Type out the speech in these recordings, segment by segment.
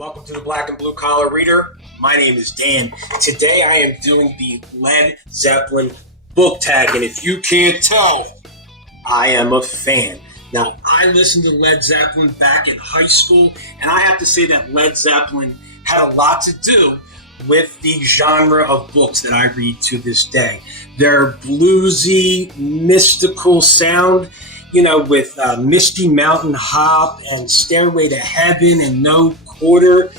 Welcome to the Black and Blue Collar Reader. My name is Dan. Today I am doing the Led Zeppelin book tag, and if you can't tell, I am a fan. Now, I listened to Led Zeppelin back in high school, and I have to say that Led Zeppelin had a lot to do with the genre of books that I read to this day. Their bluesy, mystical sound, with Misty Mountain Hop and Stairway to Heaven and No Quarter,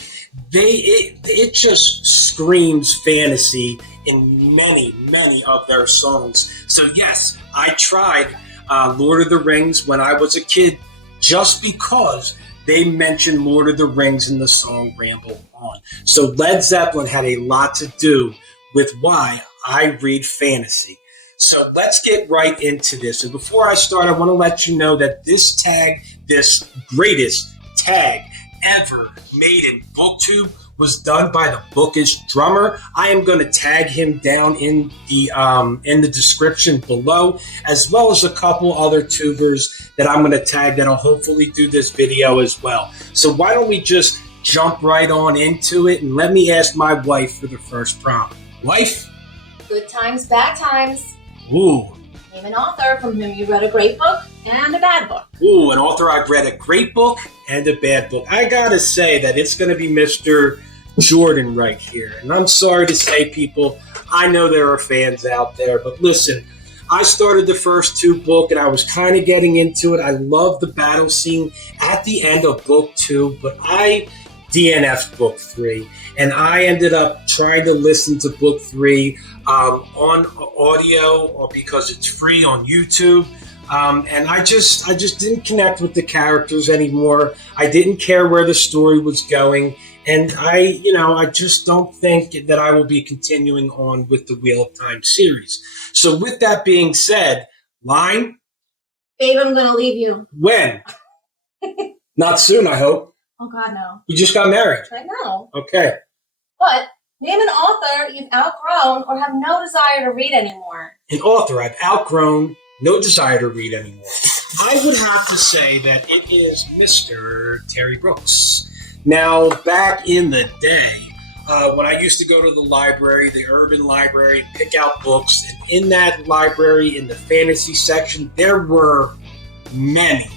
it just screams fantasy in many, many of their songs. So yes, I tried Lord of the Rings when I was a kid just because they mentioned Lord of the Rings in the song Ramble On. So Led Zeppelin had a lot to do with why I read fantasy. So let's get right into this. And before I start, I want to let you know that this tag, this greatest tag ever made in BookTube, was done by the Bookish drummer. I am going to tag him down in the description below, as well as a couple other tubers that I'm going to tag that'll hopefully do this video as well. So why don't we just jump right on into it, and let me ask my wife for the first prompt. Wife? Good times, bad times. Ooh. Name an author from whom you read a great book and a bad book. Ooh, an author I've read a great book and a bad book. I gotta say that it's gonna be Mr. Jordan right here. And I'm sorry to say, people, I know there are fans out there, but listen, I started the first two books and I was kind of getting into it. I love the battle scene at the end of book 2, but I DNF'd book 3, and I ended up trying to listen to book 3 on audio because it's free on YouTube. And I just didn't connect with the characters anymore. I didn't care where the story was going. And I just don't think that I will be continuing on with the Wheel of Time series. So with that being said, line? Babe, I'm going to leave you. When? Not soon, I hope. Oh, God, no. You just got married. I know. Okay. But name an author you've outgrown or have no desire to read anymore. An author I've outgrown, no desire to read anymore. I would have to say that it is Mr. Terry Brooks. Now, back in the day, when I used to go to the library, the urban library, pick out books, and in that library, in the fantasy section, there were many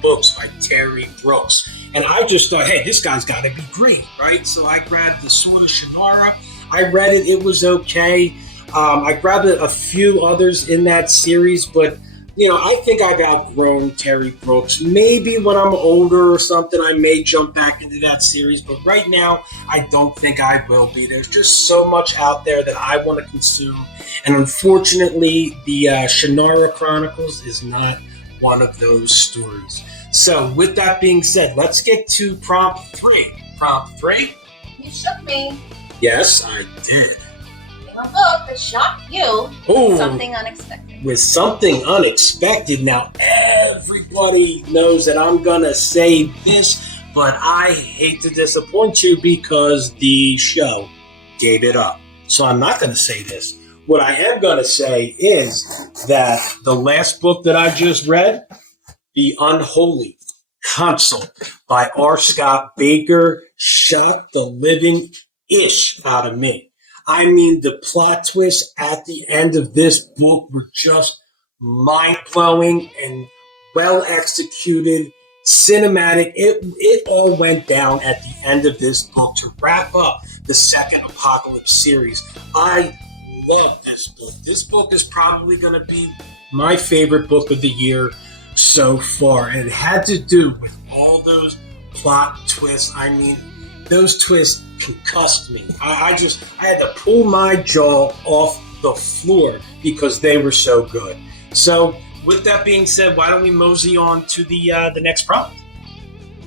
books by Terry Brooks. And I just thought, hey, this guy's got to be great, right? So I grabbed The Sword of Shannara. I read it. It was okay. I grabbed a few others in that series, but I think I've outgrown Terry Brooks. Maybe when I'm older or something, I may jump back into that series. But right now, I don't think I will be. There's just so much out there that I want to consume. And unfortunately, the Shannara Chronicles is not one of those stories. So with that being said, let's get to prompt 3. Prompt 3? You shook me. Yes, I did. Name a book that shocked you with something unexpected. With something unexpected. Now, everybody knows that I'm going to say this, but I hate to disappoint you because the show gave it up. So I'm not going to say this. What I am going to say is that the last book that I just read, The Unholy Council by R. Scott Baker, shut the living ish out of me. I mean, the plot twists at the end of this book were just mind-blowing and well-executed, cinematic. It all went down at the end of this book to wrap up the second Apocalypse series. I love this book. This book is probably going to be my favorite book of the year so far, and it had to do with all those plot twists. I mean, those twists concussed me. I had to pull my jaw off the floor because they were so good. So with that being said, why don't we mosey on to the next prompt?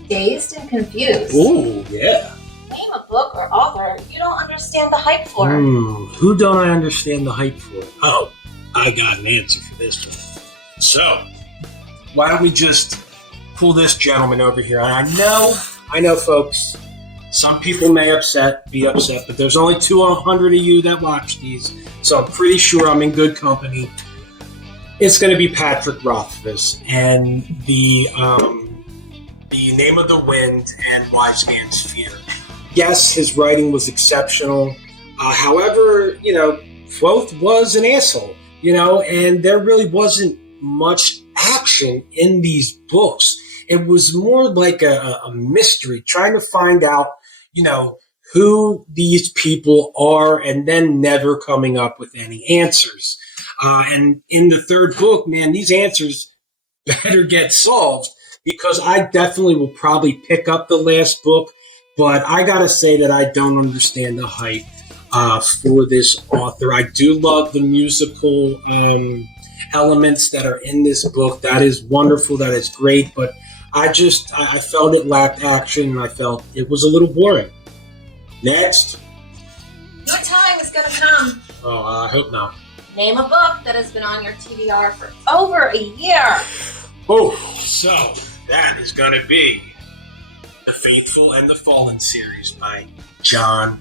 Dazed and Confused. Ooh, yeah. Name a book or author you don't understand the hype for. Who don't I understand the hype for? Oh, I got an answer for this one. So why don't we just pull this gentleman over here? I know, folks, some people may be upset, but there's only 200 of you that watch these, so I'm pretty sure I'm in good company. It's going to be Patrick Rothfuss and the The Name of the Wind, and Wise Man's Fear. Yes, his writing was exceptional. However, Quoth was an asshole, and there really wasn't much action in these books. It was more like a mystery, trying to find out, who these people are, and then never coming up with any answers. And in the third book, man, these answers better get solved, because I definitely will probably pick up the last book, but I gotta say that I don't understand the hype for this author. I do love the musical elements that are in this book. That is wonderful. That is great. But I felt it lacked action, and I felt it was a little boring. Next. Your time is going to come. Oh, I hope not. Name a book that has been on your TBR for over a year. Oh, so that is going to be The Faithful and the Fallen series by John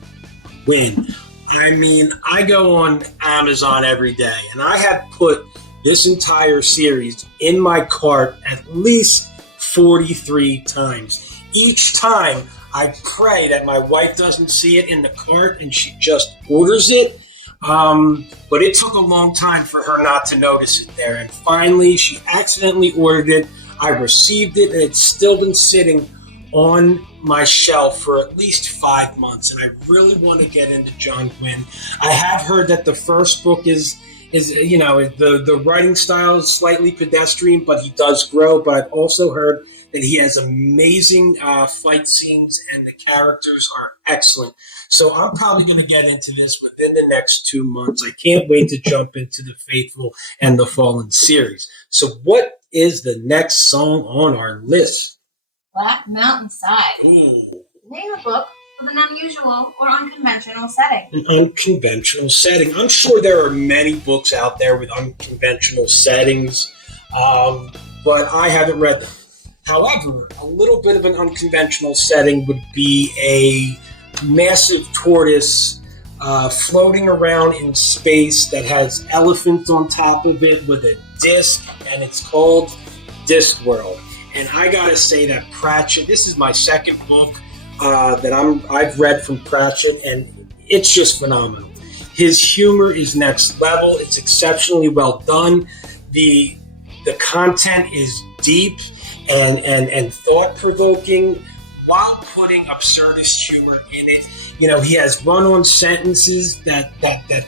Wynne. I mean, I go on Amazon every day, and I have put this entire series in my cart at least 43 times. Each time, I pray that my wife doesn't see it in the cart and she just orders it. But it took a long time for her not to notice it there. And finally, she accidentally ordered it. I received it, and it's still been sitting on my shelf for at least 5 months. And I really want to get into John Wynne. I have heard that the first book is the writing style is slightly pedestrian, but he does grow. But I've also heard that he has amazing fight scenes, and the characters are excellent. So I'm probably going to get into this within the next 2 months. I can't wait to jump into The Faithful and the Fallen series. So what is the next song on our list? Black Mountain Side. Ooh. Name a book with an unusual or unconventional setting. An unconventional setting. I'm sure there are many books out there with unconventional settings, but I haven't read them. However, a little bit of an unconventional setting would be a massive tortoise floating around in space that has elephants on top of it with a disc, and it's called Discworld. And I gotta say that Pratchett, this is my second book that I've read from Pratchett, and it's just phenomenal. His humor is next level. It's exceptionally well done. The content is deep and thought-provoking, while putting absurdist humor in it. He has run-on sentences that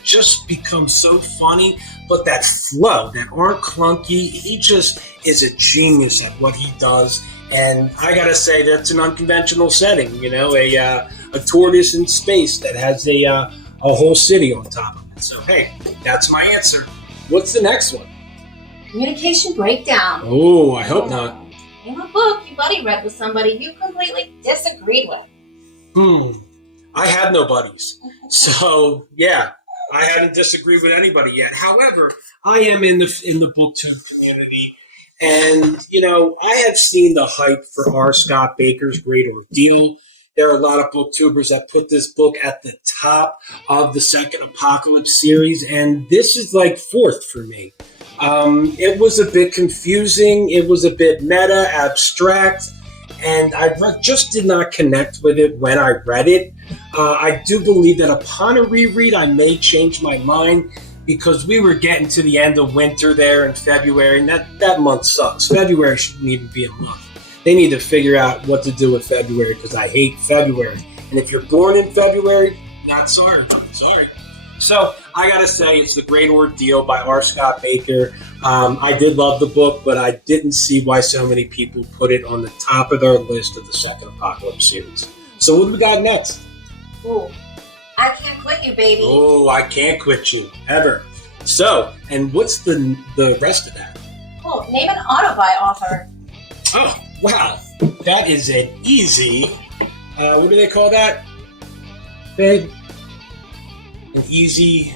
just become so funny, but that flow, that aren't clunky. He just is a genius at what he does. And I gotta say, that's an unconventional setting, a tortoise in space that has a whole city on top of it. So, hey, that's my answer. What's the next one? Communication breakdown. Oh, I hope not. Name a book you buddy read with somebody you completely disagreed with. I have no buddies. So, yeah, I haven't disagreed with anybody yet. However, I am in the booktube community. And, I have seen the hype for R. Scott Baker's Great Ordeal. There are a lot of booktubers that put this book at the top of the Second Apocalypse series, and this is like fourth for me. It was a bit confusing. It was a bit meta, abstract, and I just did not connect with it when I read it. I do believe that upon a reread, I may change my mind, because we were getting to the end of winter there in February, and that month sucks. February shouldn't even be a month. They need to figure out what to do with February, because I hate February. And if you're born in February, not sorry. Sorry. So I gotta say, it's The Great Ordeal by R. Scott Baker. I did love the book, but I didn't see why so many people put it on the top of their list of the Second Apocalypse series. So what do we got next? Ooh, I Can't Quit You, baby. Oh, I Can't Quit You, ever. So, and what's the rest of that? Cool. Name an auto-buy author. Oh, wow. That is an easy, what do they call that, babe? An easy...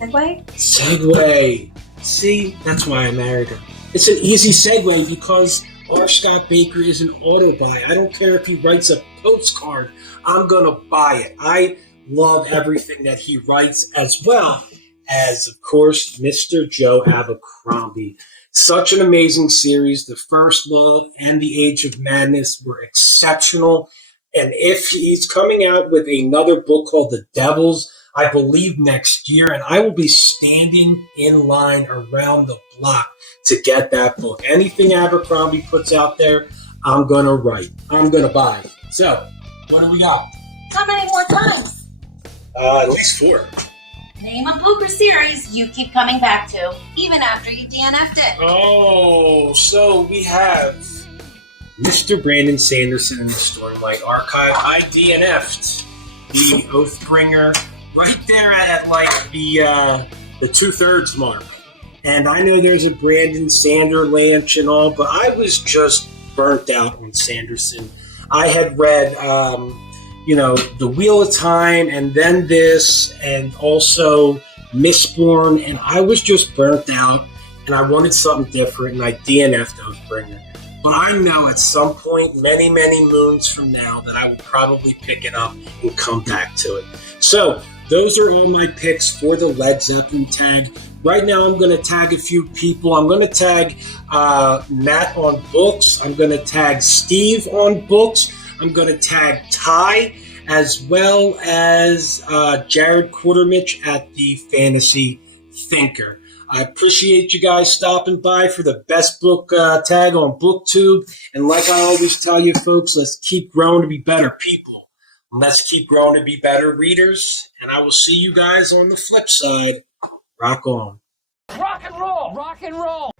Segue. See, that's why I married her. It's an easy segue because R. Scott Baker is an auto-buy. I don't care if he writes a postcard. I'm going to buy it. I love everything that he writes, as well as, of course, Mr. Joe Abercrombie. Such an amazing series. The First Love and The Age of Madness were exceptional. And if he's coming out with another book called The Devils, I believe next year, and I will be standing in line around the block to get that book. Anything Abercrombie puts out there, I'm going to write. I'm going to buy. So, what do we got? How many more times? At least 4. Name a book or series you keep coming back to, even after you DNF'd it. Oh, so we have Mr. Brandon Sanderson in the Stormlight Archive. I DNF'd the Oathbringer right there at like the 2/3 mark. And I know there's a Brandon Sanderlanch and all, but I was just burnt out on Sanderson. I had read The Wheel of Time, and then this, and also Mistborn, and I was just burnt out, and I wanted something different, and I DNF'd Oathbringer. But I know at some point, many, many moons from now, that I will probably pick it up and come back to it. So, those are all my picks for the Led Zeppelin tag. Right now, I'm going to tag a few people. I'm going to tag Matt on books. I'm going to tag Steve on books. I'm going to tag Ty, as well as Jared Quartermich at the Fantasy Thinker. I appreciate you guys stopping by for the best book tag on BookTube. And like I always tell you, folks, let's keep growing to be better people. Let's keep growing to be better readers. And I will see you guys on the flip side. Rock on. Rock and roll! Rock and roll!